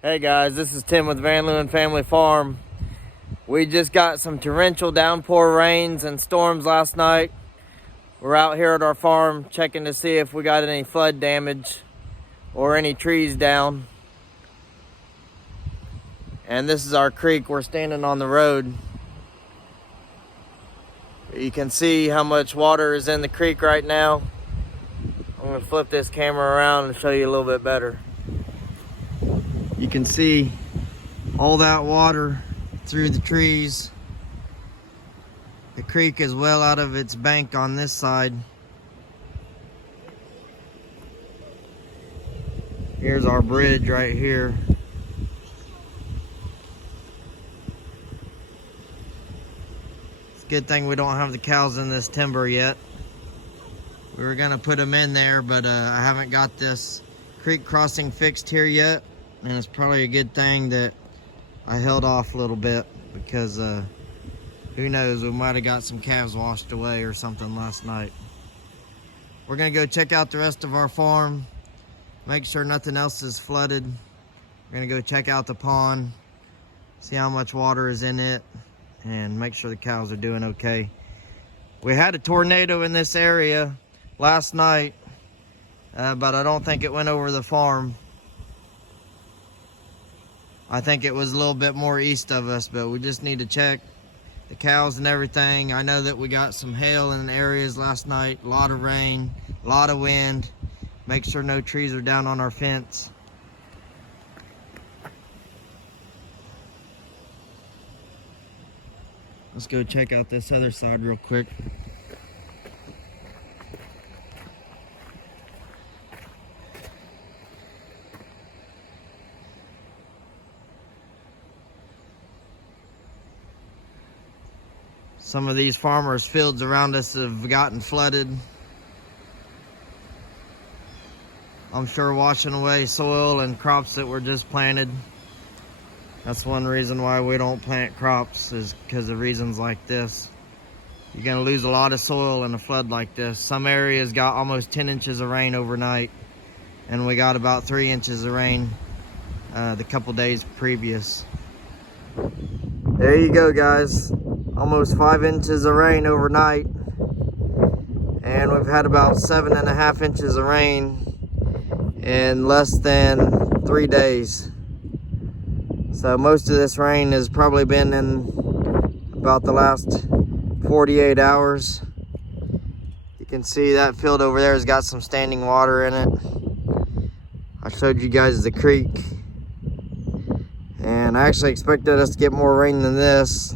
Hey guys, this is Tim with VanLeeuwen Family Farm. We just got some torrential downpour rains and storms last night. We're out here at our farm checking to see if we got any flood damage or any trees down. And this is our creek. We're standing on the road. You can see how much water is in the creek right now. I'm gonna flip this camera around and show you a little bit better. You can see all that water through the trees. The creek is well out of its bank on this side. Here's our bridge right here. It's a good thing we don't have the cows in this timber yet. We were gonna put them in there, but I haven't got this creek crossing fixed here yet. And it's probably a good thing that I held off a little bit, because who knows, we might have got some calves washed away or something last night. We're gonna go check out the rest of our farm, make sure nothing else is flooded. We're gonna go check out the pond, see how much water is in it, and make sure the cows are doing okay. We had a tornado in this area last night, but I don't think it went over the farm. I think it was a little bit more east of us, but we just need to check the cows and everything. I know that we got some hail in areas last night, a lot of rain, a lot of wind. Make sure no trees are down on our fence. Let's go check out this other side real quick. Some of these farmers' fields around us have gotten flooded. I'm sure washing away soil and crops that were just planted. That's one reason why we don't plant crops, is because of reasons like this. You're gonna lose a lot of soil in a flood like this. Some areas got almost 10 inches of rain overnight, and we got about 3 inches of rain the couple days previous. There you go, guys. Almost 5 inches of rain overnight, and we've had about 7.5 inches of rain in less than 3 days. So most of this rain has probably been in about the last 48 hours. You can see that field over there has got some standing water in it. I showed you guys the creek, and I actually expected us to get more rain than this.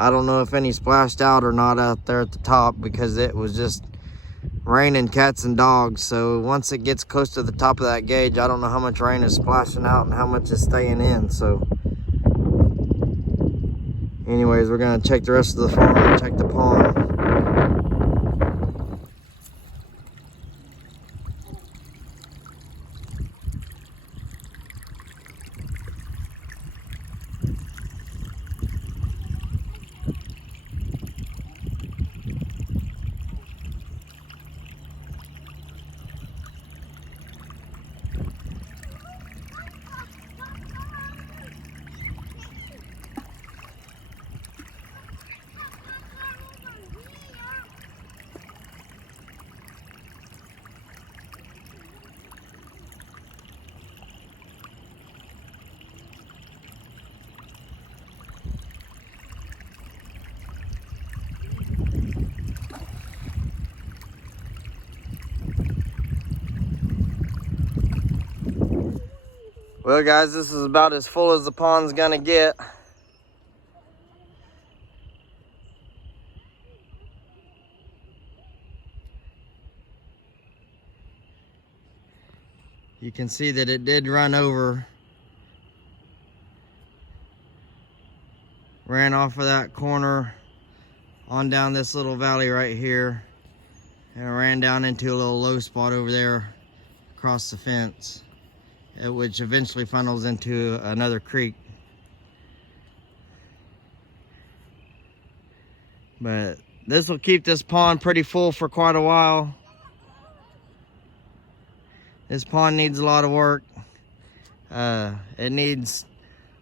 I don't know if any splashed out or not out there at the top, because it was just raining cats and dogs. So once it gets close to the top of that gauge, I don't know how much rain is splashing out and how much is staying in. So anyways, we're gonna check the rest of the farm and check the pond. Well guys, this is about as full as the pond's gonna get. You can see that it did run over. Ran off of that corner on down this little valley right here, and ran down into a little low spot over there across the fence, which eventually funnels into another creek. But this will keep this pond pretty full for quite a while. This pond needs a lot of work. It needs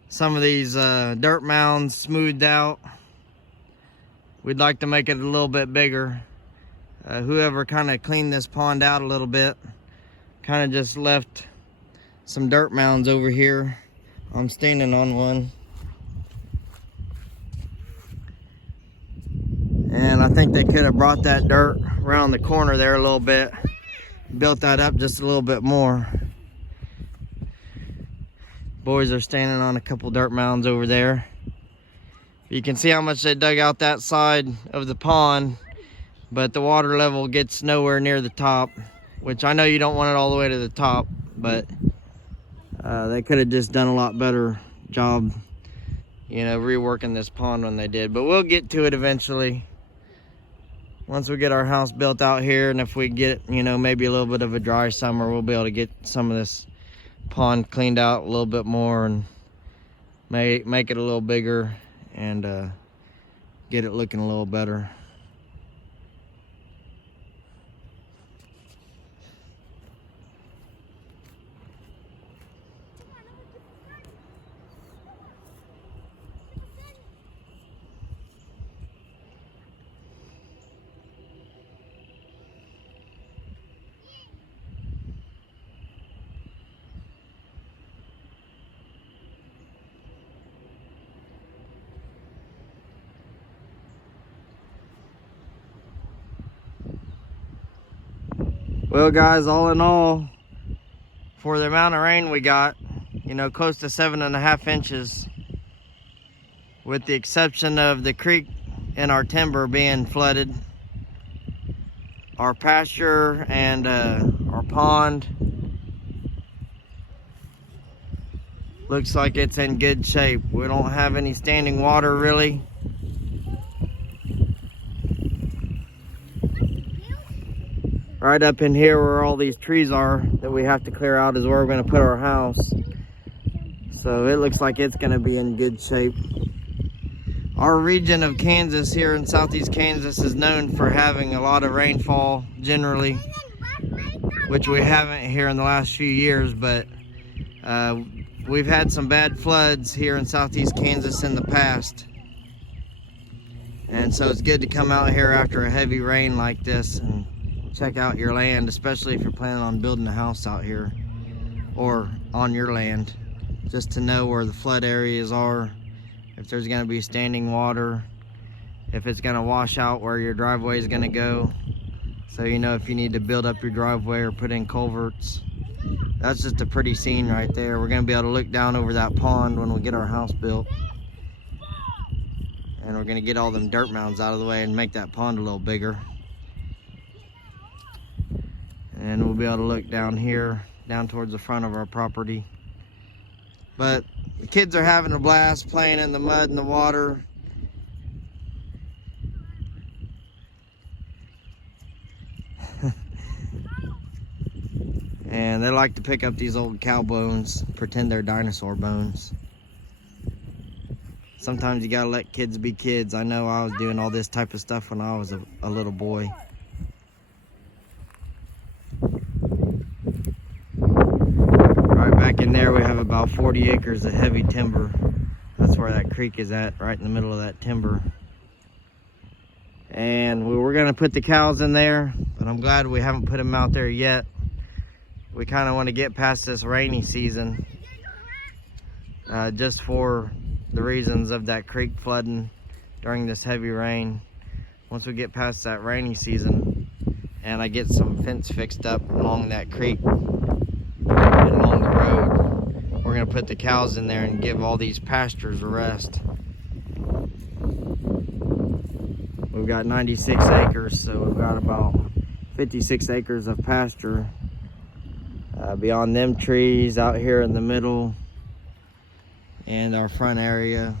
some of these dirt mounds smoothed out. We'd like to make it a little bit bigger. Whoever kind of cleaned this pond out a little bit kind of just left some dirt mounds over here. I'm standing on one. And I think they could have brought that dirt around the corner there a little bit, built that up just a little bit more. Boys are standing on a couple dirt mounds over there. You can see how much they dug out that side of the pond, but the water level gets nowhere near the top, which I know you don't want it all the way to the top, but they could have just done a lot better job, you know, reworking this pond when they did. But we'll get to it eventually. Once we get our house built out here, and if we get, you know, maybe a little bit of a dry summer, we'll be able to get some of this pond cleaned out a little bit more and make it a little bigger and get it looking a little better. Well guys, all in all, for the amount of rain we got, you know, close to 7.5 inches, with the exception of the creek and our timber being flooded, our pasture and our pond looks like it's in good shape. We don't have any standing water really. Right up in here where all these trees are that we have to clear out is where we're going to put our house. So it looks like it's going to be in good shape. Our region of Kansas here in southeast Kansas is known for having a lot of rainfall generally, which we haven't here in the last few years, but we've had some bad floods here in southeast Kansas in the past. And so it's good to come out here after a heavy rain like this and check out your land, especially if you're planning on building a house out here or on your land, just to know where the flood areas are, if there's going to be standing water, if it's going to wash out where your driveway is going to go, so you know if you need to build up your driveway or put in culverts. That's just a pretty scene right there. We're going to be able to look down over that pond when we get our house built, and we're going to get all them dirt mounds out of the way and make that pond a little bigger. And we'll be able to look down here, down towards the front of our property. But the kids are having a blast playing in the mud and the water. And they like to pick up these old cow bones, pretend they're dinosaur bones. Sometimes you gotta let kids be kids. I know I was doing all this type of stuff when I was a little boy. Back in there we have about 40 acres of heavy timber. That's where that creek is at, right in the middle of that timber. And we were going to put the cows in there, but I'm glad we haven't put them out there yet. We kind of want to get past this rainy season, just for the reasons of that creek flooding during this heavy rain. Once we get past that rainy season and I get some fence fixed up along that creek and along the road, we're going to put the cows in there and give all these pastures a rest. We've got 96 acres, so we've got about 56 acres of pasture beyond them trees out here in the middle and our front area.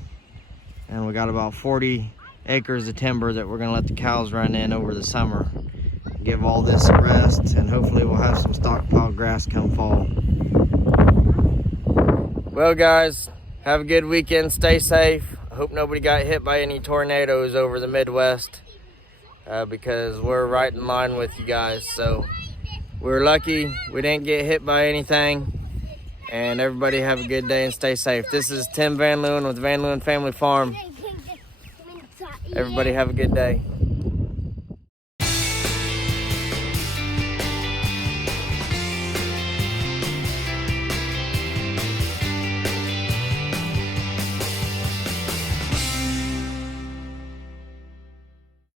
And we got about 40 acres of timber that we're going to let the cows run in over the summer. Give all this a rest, and hopefully we'll have some stockpile grass come fall. Well guys, have a good weekend, stay safe. I hope nobody got hit by any tornadoes over the Midwest, because we're right in line with you guys. So we're lucky we didn't get hit by anything, And everybody have a good day and stay safe. This is Tim VanLeeuwen with VanLeeuwen Family Farm. Everybody have a good day.